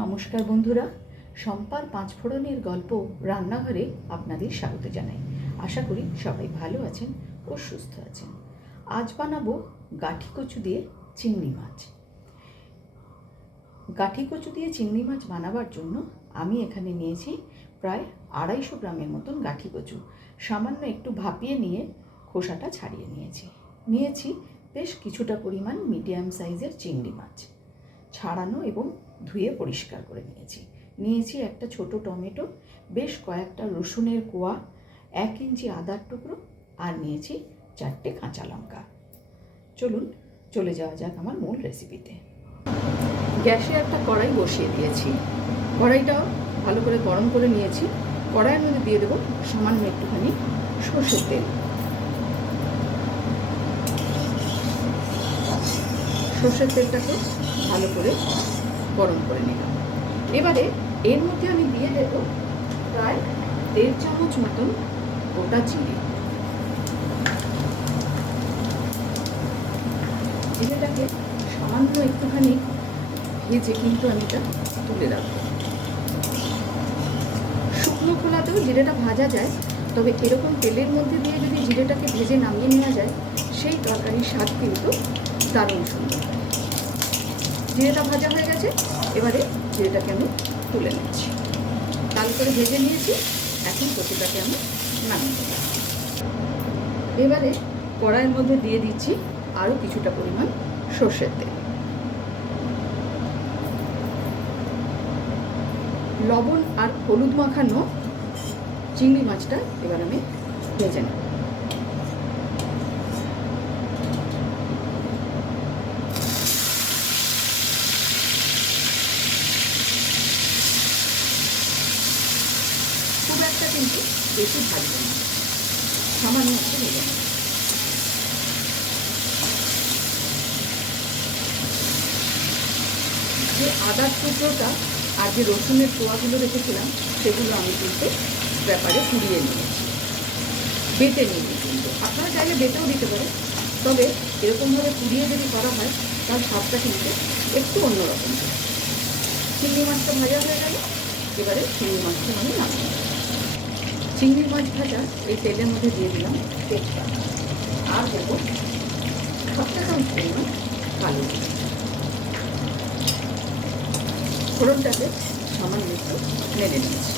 নমস্কার বন্ধুরা, শম্পার পাঁচফোড়নের গল্প রান্নাঘরে আপনাদের স্বাগত জানাই। আশা করি সবাই ভালো আছেন ও সুস্থ আছেন। আজ বানাবো গাঠি কচু দিয়ে চিংড়ি মাছ। গাঠি কচু দিয়ে চিংড়ি মাছ বানাবার জন্য আমি এখানে নিয়েছি প্রায় 250 গ্রামের মতন গাঠি কচু। সামান্য একটু ভাপিয়ে নিয়ে খোসাটা ছাড়িয়ে নিয়েছি বেশ কিছুটা পরিমাণ মিডিয়াম সাইজের চিংড়ি মাছ, ছাড়ানো এবং ধুয়ে পরিষ্কার করে নিয়েছি একটা ছোট টমেটো, বেশ কয়েকটা রসুনের কোয়া, 1 ইঞ্চি আদার টুকরো, আর নিয়েছি 4টে কাঁচা লঙ্কা। চলুন চলে যাওয়া যাক আমার মূল রেসিপিতে। গ্যাসে একটা কড়াই বসিয়ে দিয়েছি। কড়াইটাও ভালো করে গরম করে নিয়েছি। কড়াইয়ের মধ্যে দিয়ে দেবো সামান্য একটুখানি সর্ষের তেল। সর্ষের তেলটাকে ভালো করে গরম করে নিলাম। এবারে এর মধ্যে আমি দিয়ে দেব প্রায় 1.5 চামচ মতন গোটা জিরে। জিরেটাকে সামান্য একটুখানি ভেজে কিন্তু আমি এটা তুলে রাখবো। শুকনো খোলাতেও জিরেটা ভাজা যায়, তবে এরকম তেলের মধ্যে দিয়ে যদি জিরেটাকে ভেজে নামিয়ে নেওয়া যায়, সেই তরকারির স্বাদ কিন্তু দারুণ সুন্দর। জিরেটা ভাজা হয়ে গেছে, এবারে জিরেটাকে আমি তুলে নিচ্ছি। লাল করে ভেজে নিয়েছি, এখন কচুটাকে আমি নামিয়ে নেব। এবারে কড়াইয়ের মধ্যে দিয়ে দিচ্ছি আরও কিছুটা পরিমাণ সর্ষের তেল। লবণ আর হলুদ মাখানো চিংড়ি মাছটা এবার আমি ভেজে নেব। খুব একটা কিন্তু বেশি ভাজবে না, সামান্য একটু ভেজে নেব। যে আদার টুকরোটা আর যে রসুনের কোয়াগুলো রেখেছিলাম, সেগুলো আমি কিন্তু ব্যাপারে পুড়িয়ে নিয়েছি, বেটে নিয়েছি। কিন্তু আপনারা চাইলে বেটেও দিতে পারেন, তবে এরকমভাবে পুড়িয়ে যদি করা হয় তার স্বাদটা কিন্তু একটু অন্যরকম। চিংড়ি মাছটা ভাজা হয়ে গেল, এবারে চিংড়ি মাছটা আমি নামিয়ে নেব। চিংড়ি মাছ ভাজা এই তেলের মধ্যে দিয়ে দিলাম তেজপাতা, আর দেবো 1/2 চামচ পরিমাণ কালো জিরে। ফোড়নটাকে সামান্য একটু নেড়ে নিচ্ছি।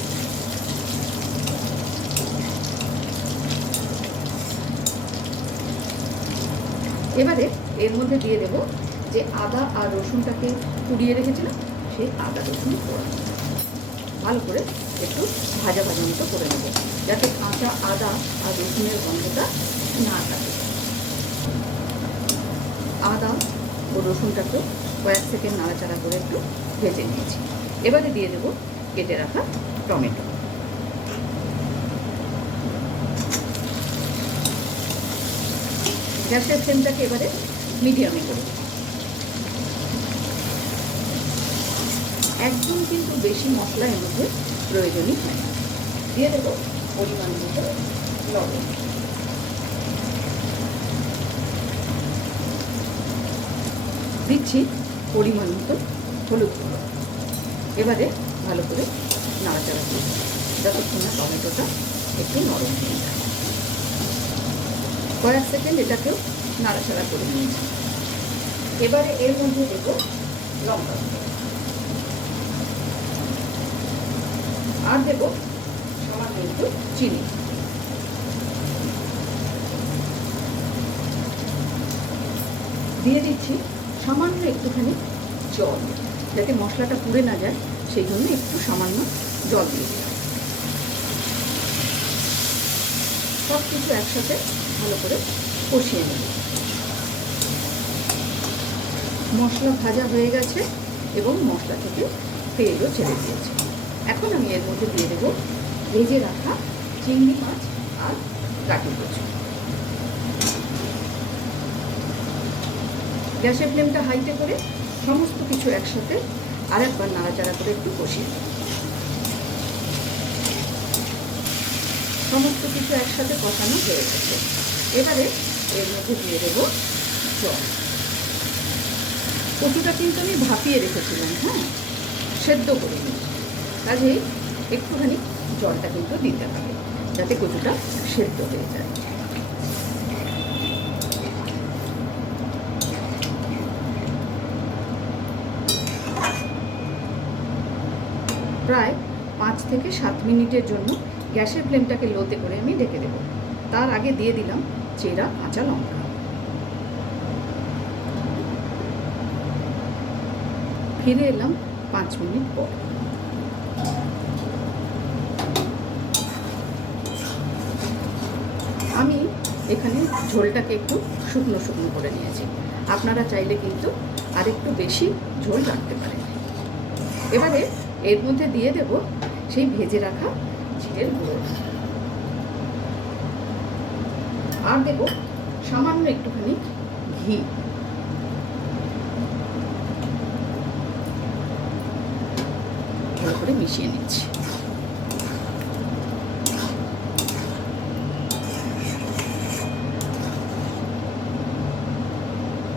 এবারে এর মধ্যে দিয়ে দেব যে আদা আর রসুনটাকে পুড়িয়ে রেখেছিলাম, সেই আদা রসুন পোড়া ভালো করে একটু ভাজা ভাজা মতো করে নেব, যাতে কাঁচা আদা আর রসুনের গন্ধটা না থাকে। আদা ও রসুনটাকে কয়েক সেকেন্ড নাড়াচাড়া করে একটু ভেজে নিয়েছি। এবারে দিয়ে দেবো কেটে রাখা টমেটো। গ্যাসের ফ্লেমটাকে এবারে মিডিয়ামে করব। একদম কিন্তু বেশি মশলা এর মধ্যে প্রয়োজনই হয় না। দিয়ে দেবো পরিমাণ মতো লবণ। দিচ্ছি পরিমাণ মতো হলুদ গুঁড়ো। এবারে ভালো করে নাড়াচাড়া করব, যতক্ষণ না টমেটোটা একটু নরম হয়ে যায়। কয়েক সেকেন্ড এটাকেও নাড়াচাড়া করে নিয়েছি। এবারে এর মধ্যে দেবো লঙ্কা গুঁড়ো, আর দেবো সামান্য একটু চিনি। দিয়ে দিচ্ছি সামান্য একটুখানি জল, যাতে মশলাটা পুড়ে না যায়, সেই জন্য একটু সামান্য জল দিয়ে দিলাম। সব কিছু একসাথে ভালো করে কষিয়ে নেব। মশলা ভাজা হয়ে গেছে এবং মশলা থেকে তেলও ছেড়ে দিয়েছে। এখন আমি এর মধ্যে দিয়ে দেবো ভেজে রাখা চিংড়ি মাছ আর গাঠি কচু। গ্যাসের ফ্লেমটা হাইতে করে সমস্ত কিছু একসাথে আরেকবার নাড়াচাড়া করে একটু কষিয়ে দেব। সমস্ত কিছু একসাথে কষানো হয়ে গেছে। এবারে এর মধ্যে দিয়ে দেবো জল। কচুটা কিন্তু আমি ভাপিয়ে রেখেছিলাম, সেদ্ধ করে নিই, কাজেই একটুখানি জলটা কিন্তু দিতে হবে যাতে কচুটা সেদ্ধ হয়ে যায়। প্রায় 5 থেকে 7 মিনিটের জন্য গ্যাসের ফ্লেমটাকে লোতে করে আমি ঢেকে দেব। তার আগে দিয়ে দিলাম চেরা কাঁচা লঙ্কা। ফিরে এলাম 5 মিনিট পর। আমি এখানে ঝোলটাকে একটু শুকনো শুকনো করে নিয়েছি। আপনারা চাইলে কিন্তু আরেকটু বেশি ঝোল রাখতে পারেন। এবারে এর মধ্যে দিয়ে দেব সেই ভেজে রাখা জিরের গুঁড়ো, আর দেব সামান্য একটুখানি ঘি। ভালো করে মিশিয়ে নিচ্ছি।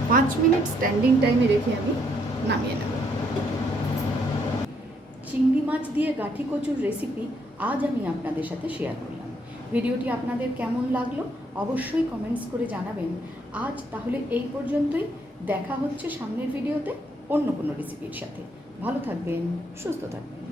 পাঁচ মিনিট স্ট্যান্ডিং টাইমে রেখে আমি নামিয়ে নেব। চিংড়ি মাছ দিয়ে গাঠি কচুর রেসিপি আজ আমি আপনাদের সাথে শেয়ার করলাম। ভিডিওটি আপনাদের কেমন লাগলো অবশ্যই কমেন্টস করে জানাবেন। আজ তাহলে এই পর্যন্তই। দেখা হচ্ছে সামনের ভিডিওতে অন্য কোনো রেসিপির সাথে। ভালো থাকবেন, সুস্থ থাকবেন।